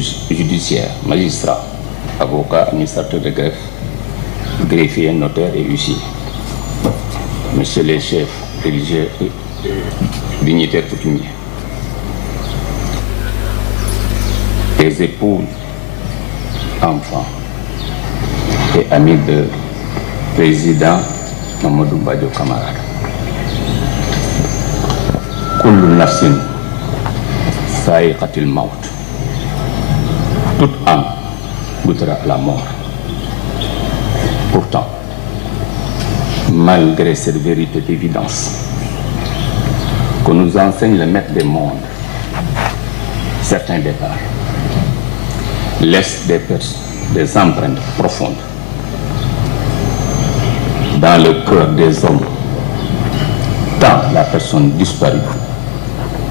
juge judiciaire, magistrat, avocat, administrateur de greffe, greffier, notaire et huissier, Monsieur les chefs religieux et dignitaires coutumiers, les épouses, enfants et amis de président Mamadou Badio Camara. Kullu nafsin sa'iqatil maut. Toute âme goûtera la mort. Pourtant, malgré cette vérité d'évidence que nous enseigne le maître des mondes, certains départs laissent des empreintes profondes dans le cœur des hommes, tant la personne disparue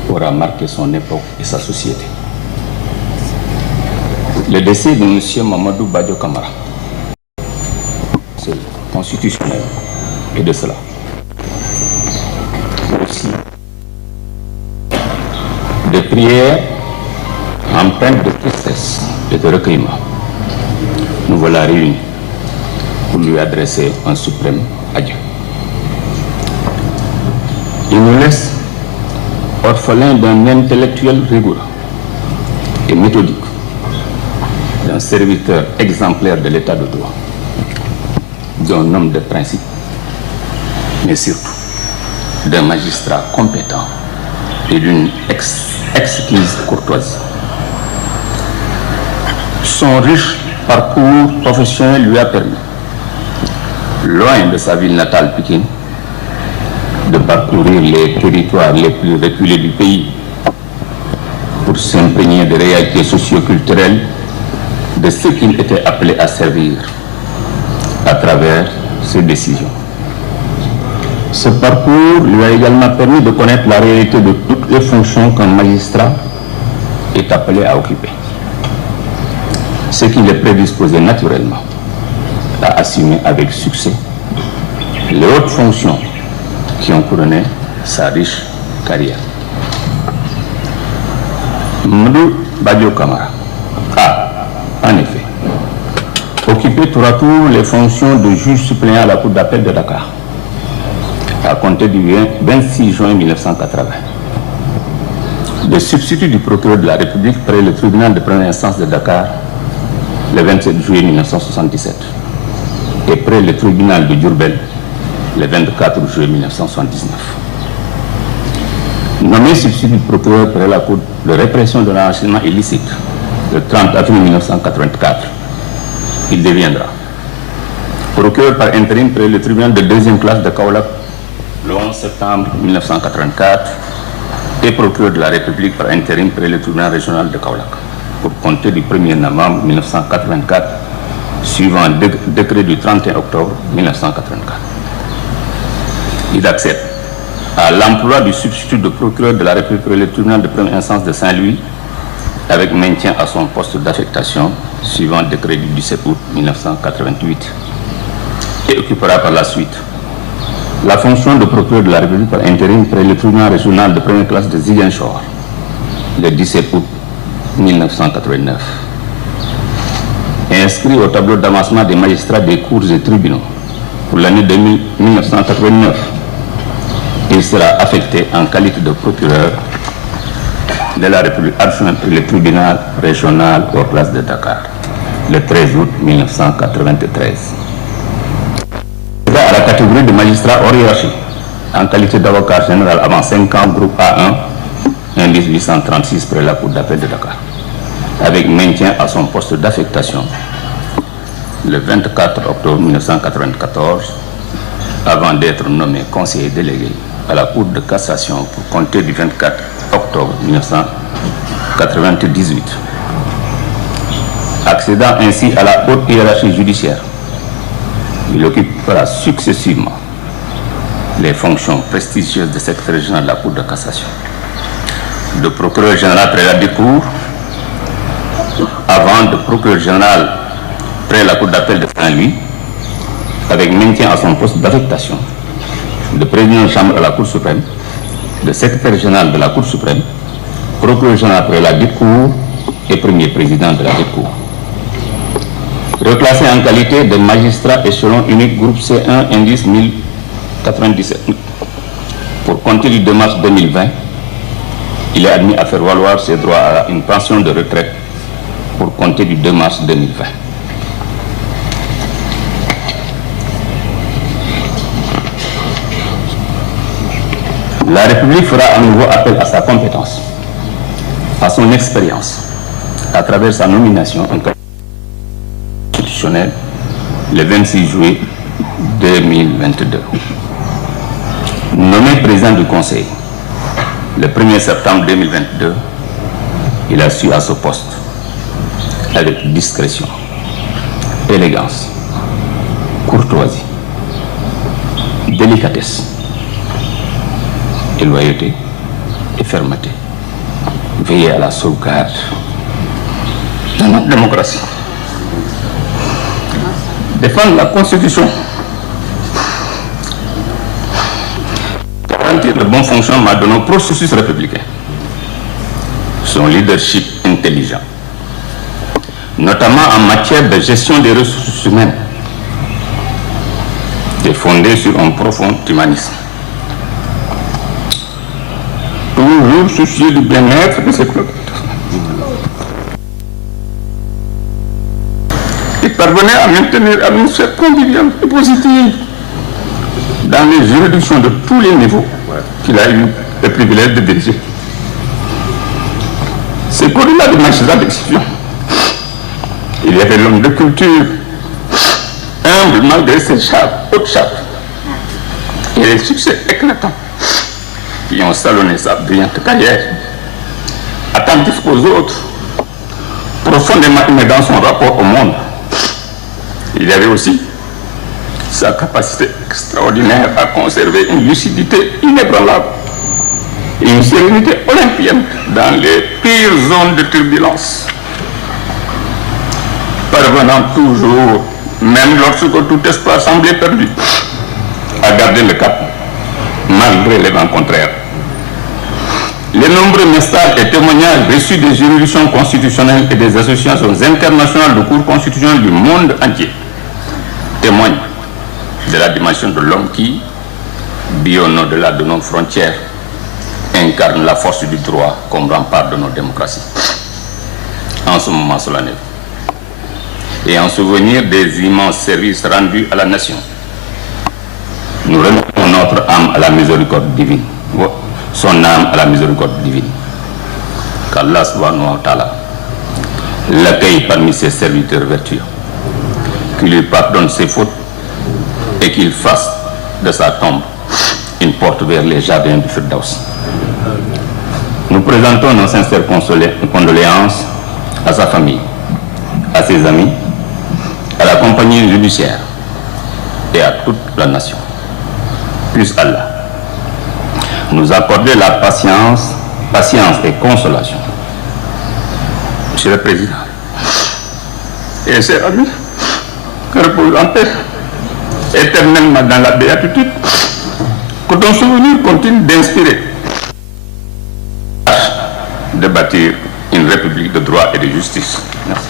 aura marqué son époque et sa société. Le décès de M. Mamadou Badio Camara, c'est constitutionnel, et de cela. Aussi, de prières empreintes de tristesse et de recueillement, nous voilà réunis pour lui adresser un suprême adieu. Il nous laisse orphelins d'un intellectuel rigoureux et méthodique, d'un serviteur exemplaire de l'état de droit, d'un homme de principe, mais surtout d'un magistrat compétent et d'une exquise courtoisie. Son riche parcours professionnel lui a permis, loin de sa ville natale Pikine, de parcourir les territoires les plus reculés du pays pour s'imprégner des réalités socio-culturelles de ceux qu'il était appelé à servir à travers ses décisions. Ce parcours lui a également permis de connaître la réalité de toutes les fonctions qu'un magistrat est appelé à occuper, ce qui le prédisposait naturellement à assumer avec succès les hautes fonctions qui ont couronné sa riche carrière. Mamadou Badio Camara a, en effet, occupé tour à tour les fonctions de juge suppléant à la Cour d'appel de Dakar à compter du 26 juin 1980, de substitut du procureur de la République près le tribunal de première instance de Dakar le 27 juillet 1977 et près le tribunal de Diourbel le 24 juillet 1979. Nommé substitut du procureur près la Cour de répression de l'enrichissement illicite le 30 avril 1984, il deviendra procureur par intérim près le tribunal de deuxième classe de Kaolack le 11 septembre 1984 et procureur de la République par intérim près le tribunal régional de Kaolack pour compter du 1er novembre 1984 suivant le décret du 31 octobre 1984. Il accède à l'emploi du substitut de procureur de la République près le tribunal de première instance de Saint-Louis avec maintien à son poste d'affectation suivant le décret du 17 août 1988 et occupera par la suite la fonction de procureur de la République par intérim près le tribunal régional de première classe de Ziguinchor le 17 août 1989. Inscrit au tableau d'avancement des magistrats des cours et tribunaux pour l'année 1989, il sera affecté en qualité de procureur de la République adjoint pour le tribunal régional hors classe de Dakar le 13 août 1993. À la catégorie de magistrat hors hiérarchie en qualité d'avocat général avant 5 ans, groupe A1, indice 836 près la Cour d'appel de Dakar, avec maintien à son poste d'affectation le 24 octobre 1994 avant d'être nommé conseiller délégué à la Cour de cassation pour compter du 24 octobre 1998. Accédant ainsi à la haute hiérarchie judiciaire, il occupera successivement les fonctions prestigieuses de secrétaire régional de la Cour de cassation, de procureur général près la Cour, avant de procureur général près la Cour d'appel de Saint-Louis, avec maintien à son poste d'affectation, de président de chambre à la Cour suprême, de secrétaire général de la Cour suprême, procureur général près la Cour, et premier président de la Cour. Reclassé en qualité de magistrat échelon unique groupe C1 indice 1097 pour compter du 2 mars 2020, il est admis à faire valoir ses droits à une pension de retraite pour compter du 2 mars 2020. La République fera à nouveau appel à sa compétence, à son expérience, à travers sa nomination en constitutionnelle le 26 juillet 2022. Nommé président du Conseil le 1er septembre 2022, il a su à ce poste avec discrétion, élégance, courtoisie, délicatesse, et loyauté et fermeté. Veiller à la sauvegarde de notre démocratie. Défendre la Constitution. Garantir le bon fonctionnement de nos processus républicains. Son leadership intelligent, notamment en matière de gestion des ressources humaines, est fondé sur un profond humanisme. Toujours soucieux du bien-être de ses collaborateurs. Il parvenait à maintenir une atmosphère conviviale et positive dans les juridictions de tous les niveaux qu'il a eu le privilège de diriger. C'est qu'au-delà du magistrat d'exception, il y avait l'homme de culture, humble malgré ses hautes chartes et les succès éclatants qui ont salonné sa brillante carrière, attentif aux autres, profondément aimé dans son rapport au monde. Il y avait aussi sa capacité extraordinaire à conserver une lucidité inébranlable et une sérénité olympienne dans les pires zones de turbulence, parvenant toujours, même lorsque tout espoir semblait perdu, à garder le cap malgré les vents contraires. Les nombreux messages et témoignages reçus des juridictions constitutionnelles et des associations internationales de cours constitutionnels du monde entier témoignent de la dimension de l'homme qui, bien au-delà de nos frontières, incarne la force du droit comme rempart de nos démocraties. En ce moment solennel, et en souvenir des immenses services rendus à la nation, nous remettons notre âme à la miséricorde divine, son âme à la miséricorde divine. Qu'Allah subhanahu wa ta'ala l'accueille parmi ses serviteurs vertueux, qu'il lui pardonne ses fautes et qu'il fasse de sa tombe une porte vers les jardins du Firdaus. Nous présentons nos sincères condoléances à sa famille, à ses amis, à la compagnie judiciaire et à toute la nation. Puisse Allah nous accorder la patience et consolation. Monsieur le Président et chers amis, repose en paix éternellement dans la béatitude, que ton souvenir continue d'inspirer de bâtir une république de droit et de justice. Merci.